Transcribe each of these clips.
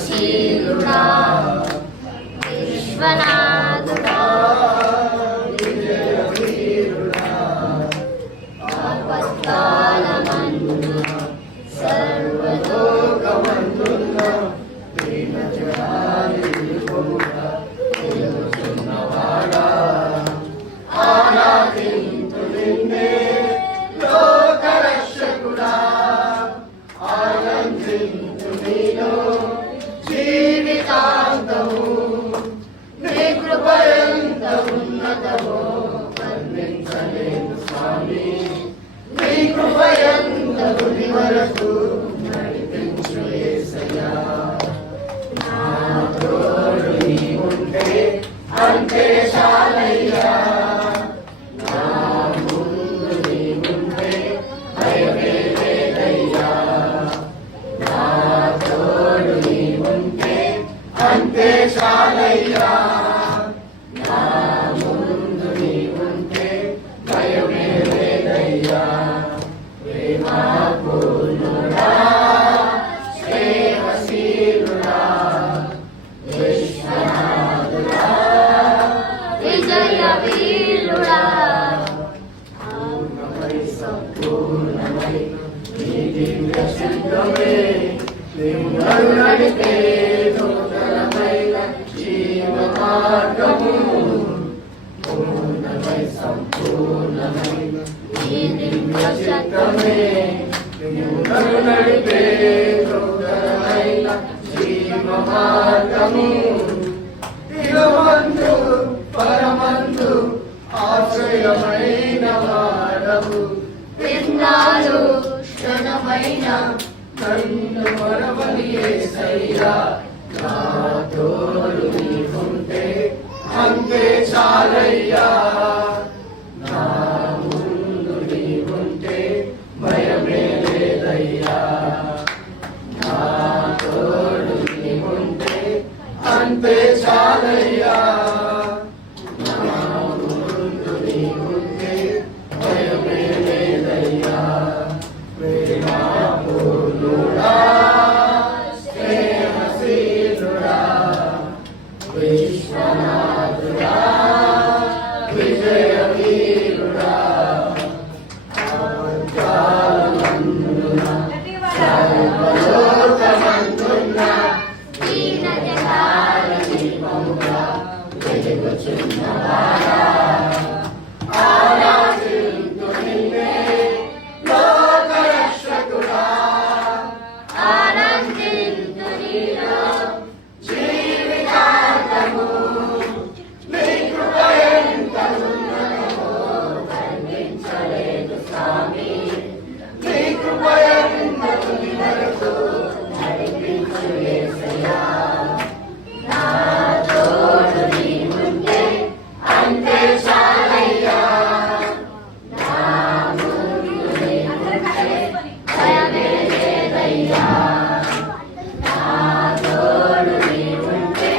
సేవశీలుడా విశ్వనాథుడా విజయవీరుడా ఆపత్కాలమందున సర్వలోకమందున దీనజనాని విలువముగా తెలుసున్నవాడా ఆరాధింతు నిన్నే లోకరక్షకుడా ఆనందింతు నీలో జీవితాంతము నీ కృప ఎంత ఉన్నతమో వర్ణించలేను స్వామి నీ కృప ఎంత తుది వరకు నడిపించు యేసయ్యా నా తోడు నీ ఉంటే అంతే చాలయ్యా నా ముందు నీ ఉంటే భయమే లేదయ్యా నా తోడు నీ ఉంటే అంతే చాలయ్యా నా ముందు నీ ఉంటే భయమే లేదయ్యా ప్రేమపూర్ణుడా సేవశీలుడా విశ్వనాథుడా విజయవీరుడా పూర్ణమై సంపూర్ణమై నీ దివ్య చిత్తమే నీవు నన్ను నడిపే నూతనమైన జీవ మార్గము పూర్ణమై సంపూర్ణమై నీ దివ్య చిత్తమే నీవు నన్ను నడిపే నూతనమైన జీవ మార్గము ఇలమందు పరమందు ఆశ్రయమైన వాడవు విన్నాలు క్షణమైన నన్ను మరవని యేసయ్యా నా తోడు నీకుంటే అంతే చాలయ్యా నా ముందు నీకుంటే భయమే లేదయ్యా నా తోడు నీకుంటే అంతే చాలయ్యా నా ముందు నీకుంటే భయమే లేదయ్యా ప్రేమపూర్ణుడా స్నేహశీలుడా విశ్వనాథుడా విజయవీరుడా ఆపత్కాలమందున సర్వలోకమందున దీనజనాని దీపముగా వెలుగుచున్నవాడా ఆరాధింతు నిన్నే లోకరక్షకుడా ఆనందింతు నీలో జీవితాంతము నీ కృప ఎంత ఉన్నతమో వర్ణించలేదు స్వామి నీ కృప ఎంత తుది వరకు నడిపించు యేసయ్యా నా తోడు నీ ఉంటే అంతే చాలయ్యా నా ముందు నీ ఉంటే భయమే లేదయ్యా నా తోడు నీ ఉంటే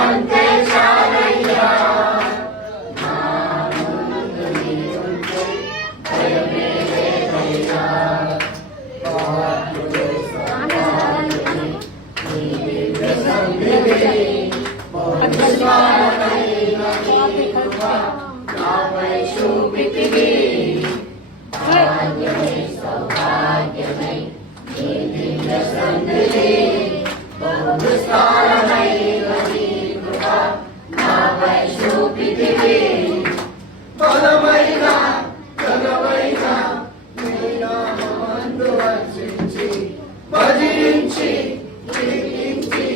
అంతే చాలయ్యా నా ముందు నీ ఉంటే భయమే లేదయ్యా పాపులు సమాధిని నీ దివ్య సన్నిధిని బహుస్వామైన నీ కృప నాపై చూపితివి భాగ్యమై సౌభాగ్యమై నీ దివ్య సన్నిధి బహుస్వామైన నీ కృప నాపై చూపితివి బలమైన ఘనమైన నీ నామమందు అర్చించి భజించి కీర్తించి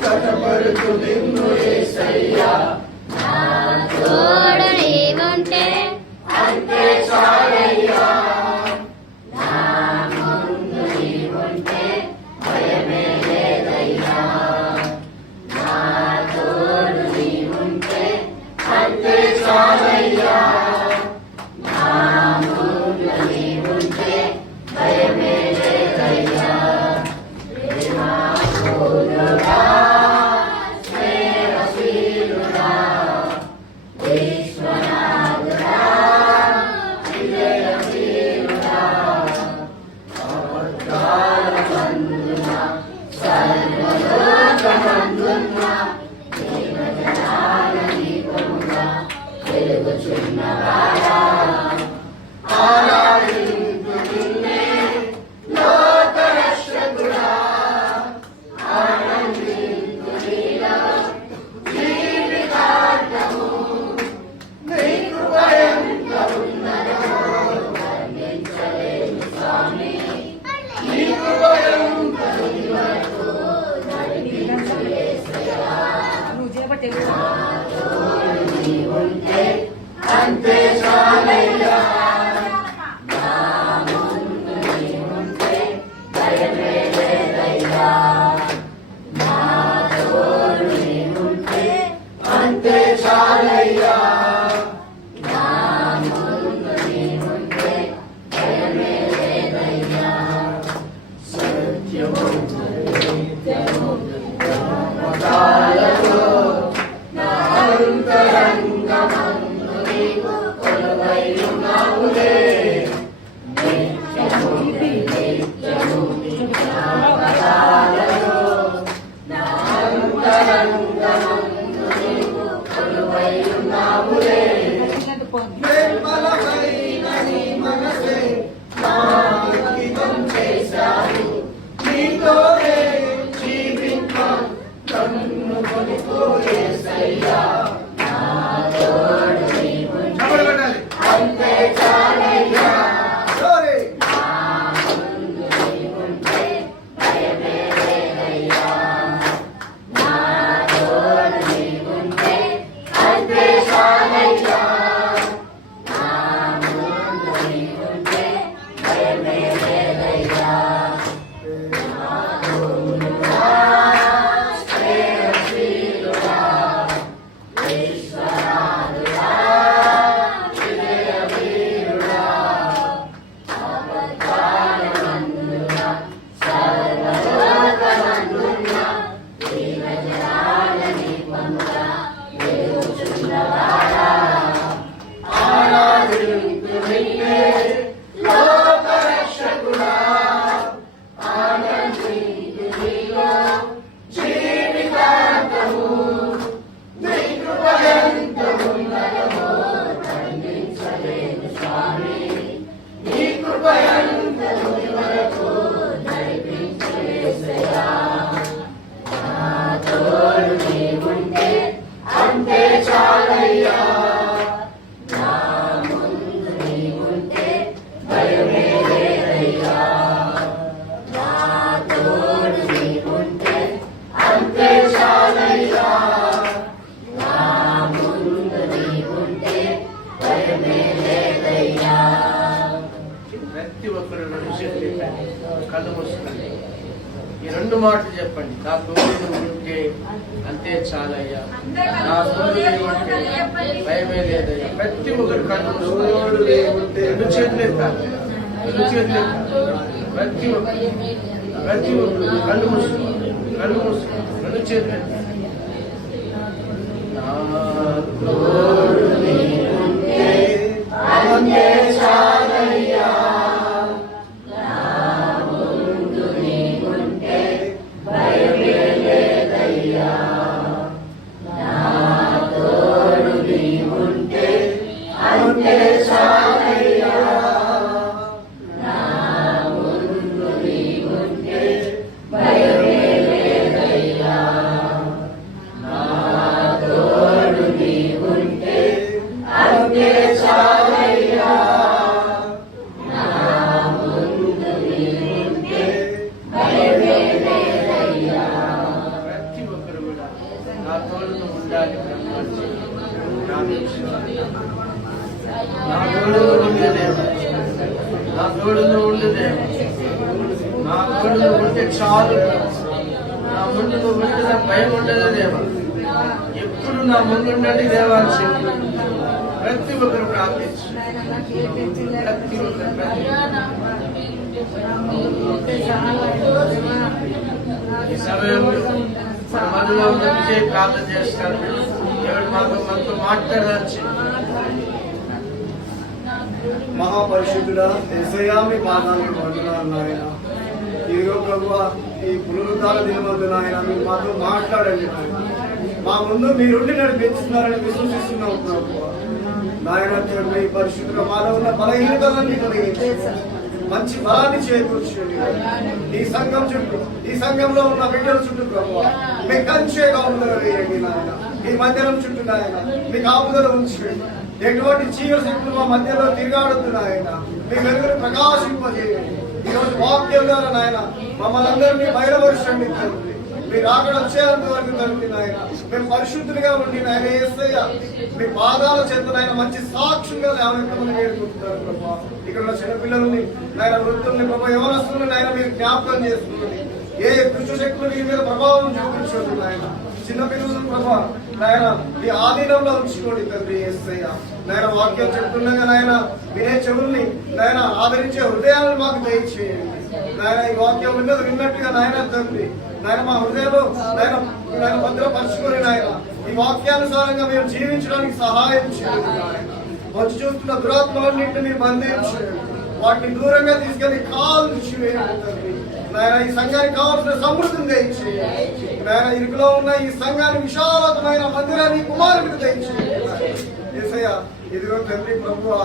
కనపడుతు నిన్ను యేసయ్యా నా తోడు నీవుంటే అంతే చాలయ్యా నా ముందు నీవుంటే భయమే లేదయ్యా నా తోడు నీవుంటే అంతే చాలయ్యా నా ముందు నీవుంటే భయమే లేదయ్యా ప్రేమపూర్ణుడా స్నేహశీలుడా విశ్వనాథుడా విజయవీరుడా ఆపత్కాలమందున సర్వలో అంతే చాలయ్యా అంతే చాలయ్యా సత్యము నిత్యము మతాలలో నా అంతరంగమందు నీవు కొలువై ఉన్నావులే నిత్యము నిత్యము మతాలలో నా అంతరంగమందు నీవు కొలువై ఉన్నావులే నిర్మలమైన నీ మనసే నా అంకితం చేశావు నీతోనే జీవింప నన్ను కొనుకో యేసయ్యా నా తోడు నీవుంటే అంతే చాలయ్యా నా ముందు నీవుంటే భయమే లేదయ్యా నా తోడు నీవుంటే అంతే చాలయ్యా నా ముందు నీవుంటే భయమే లేదయ్యా అంతే చాలయ్యా నా ముందు నీవుంటే భయమే లేదయ్యా నా తోడు నీవుంటే అంతే చాలయ్యా నా ముందు నీవుంటే భయమే లేదయ్యా. ప్రతి ఒక్కరు కళ్ళు మూసుకోండి. ఈ రెండు మాటలు చెప్పండి. నా తోడు ఉంటే అంతే చాలయ్యా నా తోడు ఉంటే భయమే లేదయ్యా. ప్రతి ఒక్కరు కళ్ళు మూసుకోండి. రెండు చేతులు ఎత్తాలి. రెండు చేతులు ఎత్తాలి. ప్రతి ఒక్కరు కళ్ళు మూసుకోండి. కళ్ళు మూసుకోండి. రెండు చేతులు ఎత్తాలి. నా తోడు ఉంటే అంతే చాలయ్యా నా ముందు నీవుంటే భయమే లేదయ్యా నా తోడు నీవుంటే అంతే చాలయ్యా నా ముందు నీవుంటే భయమే లేదయ్యా నా తోడు నీవుంటే అంతే చాలయ్యా నా ముందు నీవుంటే భయమే లేదయ్యా. ప్రతి ఒక్కరు కూడా నా తోడును ఉండాలి. నా తోడును ఉండదేమో నా తోడును ఉండదేమో నా తోడును ఉంటే చాలు. నా ముందు నువ్వు ఉంటే భయం ఉండదేమో. ఎప్పుడు నా ముందు ఉండండి దేవాల్సి ప్రతి ఒక్కరు ప్రార్థించు. ప్రతి ఒక్కరు ఈ సమయంలో మన మనలో ఉన్న విజయ ప్రార్థన చేస్తాను. దేవుడు మనతో మాట్లాడాల్సి. మహాపరిశుద్ధుడా యేసయ్యా మీ పాదాలకు వందనాలు నాయన. ఇదిగో ప్రభువా ఈ పునరుద్ధార దినమందు నాయన మీరు మాతో మాట్లాడండి నాయన. మా ముందు మీరుండి నడిపిస్తున్నారని విశ్వసిస్తున్నాం ప్రభువా నాయన. మీ పరిశుద్ధుగా మాలో ఉన్న బలహీనతలన్నీ కలిగించి మంచి బలాన్ని చేకూర్చండి. ఈ సంఘం చుట్టూ ఈ సంఘంలో ఉన్న బిడ్డల చుట్టూ ప్రభువా మీ కంచె కాపుదల వేయండి నాయన. ఈ మందిరం చుట్టూ నాయన మీ కాపుదల ఉంచండి. ఎటువంటి చీకటి శక్తులు మా మధ్యలో తిరగాడుతు నాయన మీ వెలుగును ప్రకాశింపజేయండి. ఈరోజు వాక్యం ద్వారా నాయన మమ్మల్ని అందరినీ బయలుపరచండి తండ్రి. మీరు అక్కడ వచ్చేంత వరకు తండ్రి నాయన మేము పరిశుద్ధులుగా ఉండి నాయన యేసయ్య మీ పాదాల చేత నాయన మంచి సాక్షులుగా లేవనెత్తమని వేడుకుంటున్నారు ప్రభా. ఇక్కడ ఉన్న చిన్నపిల్లల్ని నాయన వృద్ధుల్ని ప్రభా యవనస్తుల్ని నాయన మీరు జ్ఞాపకం చేసుకుని ఏ దుష్టశక్తులు మీ మీద ప్రభావం చూపించండి నాయన. చిన్నపిల్లలను ప్రభా నాయన మీ ఆధీనంలో ఉంచుకోండి తండ్రి యేసయ్య. నాయన వాక్యం చెప్తుండగా నాయన వినే చెవుల్ని నాయన ఆదరించే హృదయాలను మాకు దయచేయండి నాయన. ఈ వాక్యం విన్నట్టుగా నాయన తండ్రి నాయన మా హృదయంలో నాయన నాయన భద్రపరచుకొని నాయన ఈ వాక్యానుసారంగా మేము జీవించడానికి సహాయం చేయండి నాయన. వచ్చి చూస్తున్న దురాత్మలన్నింటినీ మీరు బంధించండి, వాటిని దూరంగా తీసుకెళ్లి కాలు చేయండి తండ్రి నాయన. ఈ సంఘానికి కావాల్సిన సమృద్ధిని దయచేయండి నాయన. ఇరుకులో ఉన్న ఈ సంఘాన్ని విశాలమైన మందిరాన్ని కుమారుడికి దయచేయండి యేసయ్య. ఇదిగో తండ్రి ప్రభువా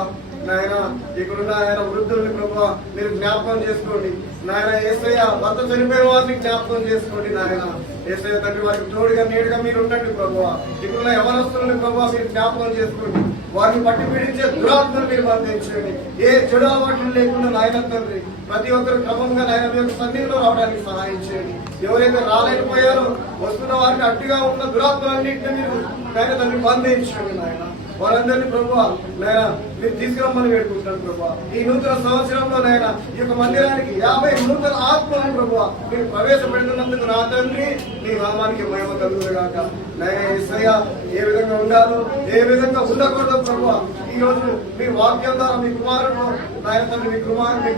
నాయన ఇక్కడున్న ఆయన వృద్ధుల్ని ప్రభువా మీరు జ్ఞాపకం చేసుకోండి నాయన. యేసయ్య భర్త చనిపోయిన వారిని జ్ఞాపకం చేసుకోండి నాయన. యేసయ్య తండ్రి వారికి తోడుగా నీడుగా మీరు ఉండండి ప్రభువా. ఇక్కడున్న యవనస్తుల్ని ప్రభువా మీరు జ్ఞాపకం చేసుకోండి, వారిని పట్టి పీడించే దురాత్మను మీరు బంధించండి. ఏ చెడు అలవాట్లు లేకుండా నాయన తండ్రి ప్రతి ఒక్కరు క్రమంగా నాయన మీ యొక్క సన్నిధిలో రావడానికి సహాయం చేయండి. ఎవరైతే రాలేకపోయారో వస్తున్న వారిని అట్టిగా ఉన్న దురాత్మలన్నింటినీ మీరు నాయన తండ్రి బంధించండి నాయన. వారందరినీ ప్రభువా నాయన మీరు తీసుకురమ్మని వేడుకుంటున్నాను ప్రభువా. ఈ నూతన సంవత్సరంలో నాయన ఈ యొక్క మందిరానికి 50 నూతన ఆత్మలను ప్రభువా మీరు ప్రవేశపెడుతున్నందుకు నా తండ్రి మీ నామానికి మహిమ కలుగుగాక నాయన. యేసయ్య ఏ విధంగా ఉండాలో ఏ విధంగా ఉండకూడదో ప్రభువా ఈ రోజు మీ వాక్యం ద్వారా మీ కుమారుడు నాయన తండ్రి మీ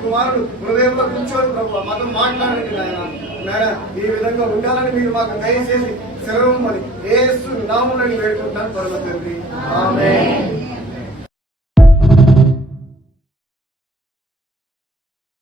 కుమారుడు హృదయంలో కూర్చొని ప్రభువా మాతో మాట్లాడండి నాయన. నాయన ఈ విధంగా ఉండాలని మీరు మాకు దయచేసి సెలవు మరి యేసు నామమున వేడుకుంటున్నాను పరమ తండ్రి. ఆమేన్.